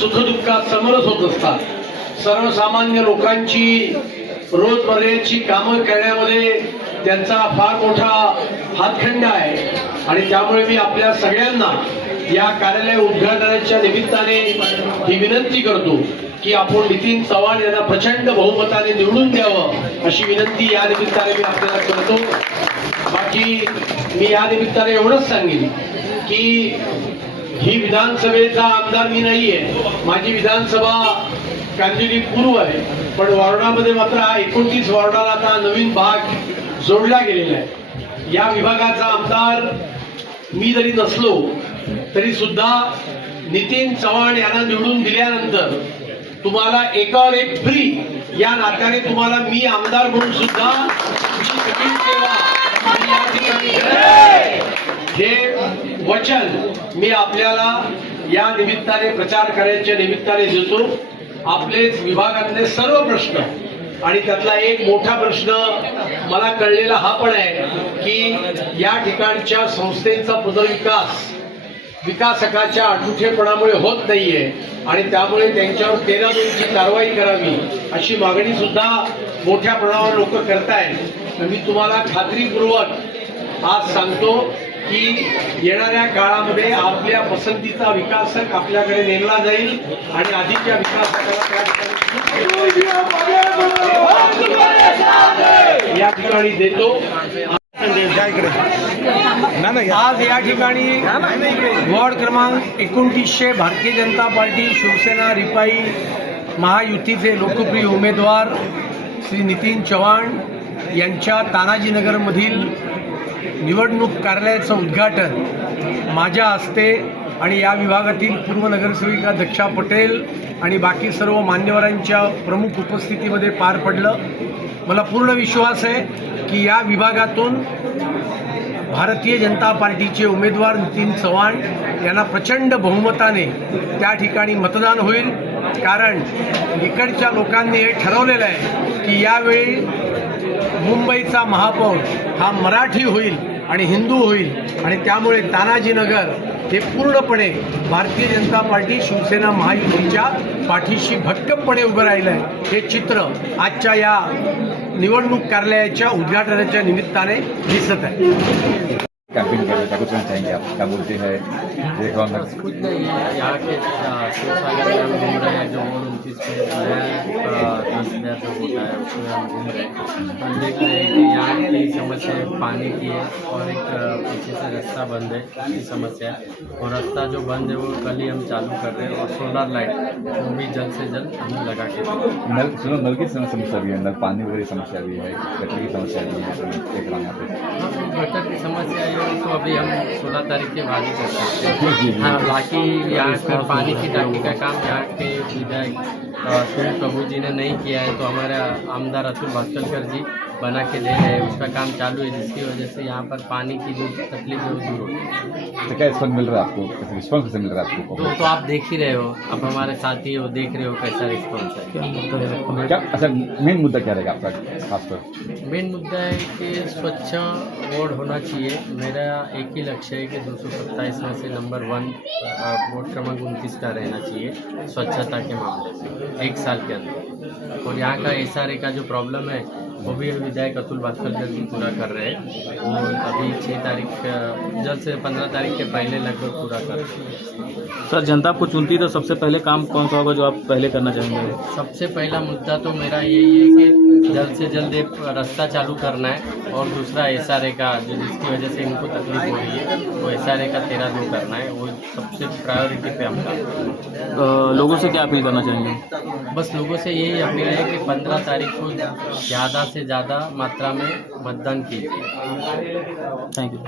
सुखदुःखात समरस होत असतात. सर्वसामान्य लोकांची रोजमर्याची कामं करण्यामध्ये त्यांचा फार मोठा हातखंडा आहे आणि त्यामुळे मी आपल्या सगळ्यांना या कार्यालय उद्घाटनाच्या निमित्ताने ही विनंती करतो की आपण नितीन चव्हाण यांना प्रचंड बहुमताने निवडून द्यावं अशी विनंती या निमित्ताने मी आपल्याला करतो. बाकी मी या निमित्ताने एवढंच सांगेन की ही विधानसभेचा आमदार मी नाहीये. माझी विधानसभा कांदिवली पूर्व आहे, पण वॉर्डामध्ये मात्र 29 वॉर्डाला आता नवीन भाग जोडला गेलेला आहे. या विभागाचा आमदार मी जरी नसलो तरी सुद्धा नितीन चव्हाण यांना निवडून दिल्यानंतर तुम्हाला एकावर एक फ्री या नात्याने तुम्हाला मी आमदार म्हणून सुद्धा सगळी सेवा या ठिकाणी हे वचन मी आपल्याला या निमित्ताने प्रचार करायच्या निमित्ताने देतो. आपलेच विभागातले सर्व प्रश्न आणि त्यातला एक मोठा प्रश्न मला कळलेला हा पण आहे की या ठिकाणच्या संस्थेचा पुनर्विकास विकासकाच्या अठुठेपणामुळे होत नाहीये आणि त्यामुळे त्यांच्यावर 13-2ची कारवाई करावी अशी मागणी सुद्धा मोठ्या प्रमाणावर लोक करतायत. मी तुम्हाला खात्रीपूर्वक आज सांगतो की येणाऱ्या काळामध्ये आपल्या पसंतीचा विकासक आपल्याकडे नेमला जाईल आणि आधीच्या विकासकाला या ठिकाणी देतो. आज या ठिकाणी वॉर्ड क्रमांक 29 भारतीय जनता पार्टी शिवसेना रिपाई महायुतीचे लोकप्रिय उमेदवार श्री नितीन चव्हाण यांच्या तानाजीनगरमधील निवडणूक कार्यालयाचं उद्घाटन माझ्या हस्ते आणि या विभागातील पूर्व नगरसेविका दक्षा पटेल आणि बाकी सर्व मान्यवरांच्या प्रमुख उपस्थितीमध्ये पार पडलं. मला पूर्ण विश्वास आहे की या विभागातून भारतीय जनता पार्टीचे उमेदवार नितीन चव्हाण यांना प्रचंड बहुमताने त्या ठिकाणी मतदान होईल. कारण इकडच्या लोकांनी हे ठरवलेलं आहे की यावेळी मुंबईचा महापौर हा मराठी होईल आणि हिंदू होईल आणि त्यामुळे तानाजीनगर हे पूर्णपणे भारतीय जनता पार्टी शिवसेना महायुतीच्या पाठीशी भक्कमपणे उभं राहिलं आहे. हे चित्र आजच्या या निवडणूक कार्यालयाच्या उद्घाटनाच्या निमित्ताने दिसत आहे. कैंपिंग कर रहे कुछ चाहेंगे आप, क्या बोलते हैं? कुछ नहीं है, यहाँ के शिवसागर में हम घूम रहे हैं जो 29 में नया जो होता है उसमें हम घूम रहे हैं. हम देख रहे हैं कि यहाँ की समस्या पानी की है और एक पीछे से रास्ता बंद है की समस्या है और रास्ता जो बंद है वो कल ही हम चालू कर रहे हैं और सोलर लाइट वो भी जल्द से जल्द हम लगा के नल की समस्या भी है, नल पानी वगैरह समस्या भी है, गटर की समस्या भी है. गटर की समस्या है तो अभी हम 16 तारीख के बाद ही कर सकते हैं. हाँ, बाकी यहाँ पर पानी की टाँकी का काम यहाँ के विधायक सुनील प्रभु जी ने नहीं किया है तो हमारे आमदार अतुल भास्करकर जी बना के दे रहे हैं, उसका काम चालू है, जिसकी वजह से यहाँ पर पानी की जो तकलीफ है वो दूर होती है। तो क्या रिस्पॉन्स मिल रहा है आपको, कैसे रिस्पॉन्स कैसे मिल रहा है आपको? तो आप देख ही रहे हो, अब हमारे साथी हो, देख रहे हो कैसा रिस्पॉन्स है। क्या अच्छा मेन मुद्दा क्या रहेगा आपका खासकर? मेन मुद्दा है कि स्वच्छ वार्ड होना चाहिए। मेरा एक ही लक्ष्य है कि 227 में से नंबर 1 वार्ड क्रमांक 29 का रहना चाहिए स्वच्छता के मामले से 1 साल के अंदर। और यहाँ का SRA का जो प्रॉब्लम है वो भी विधायक अतुल वात्सल्कर जी पूरा कर रहे हैं। वो अभी 6 तारीख जल्द से 15 तारीख के पहले लगभग पूरा कर रहे हैं। सर, जनता आपको चुनती है तो सबसे पहले काम कौन सा होगा जो आप पहले करना चाहेंगे? सबसे पहला मुद्दा तो मेरा यही है कि जल्द से जल्द एक रास्ता चालू करना है, और दूसरा SRA का जो जिसकी वजह से इनको तकलीफ हो रही है वो SRA का 13-2 करना है। वो सबसे प्रायोरिटी पे हम काम करें। लोगों से क्या अपील करना चाहेंगे? बस लोगों से यही अपील है कि 15 तारीख को ज़्यादा से ज़्यादा मात्रा में मतदान कीजिए। Thank you.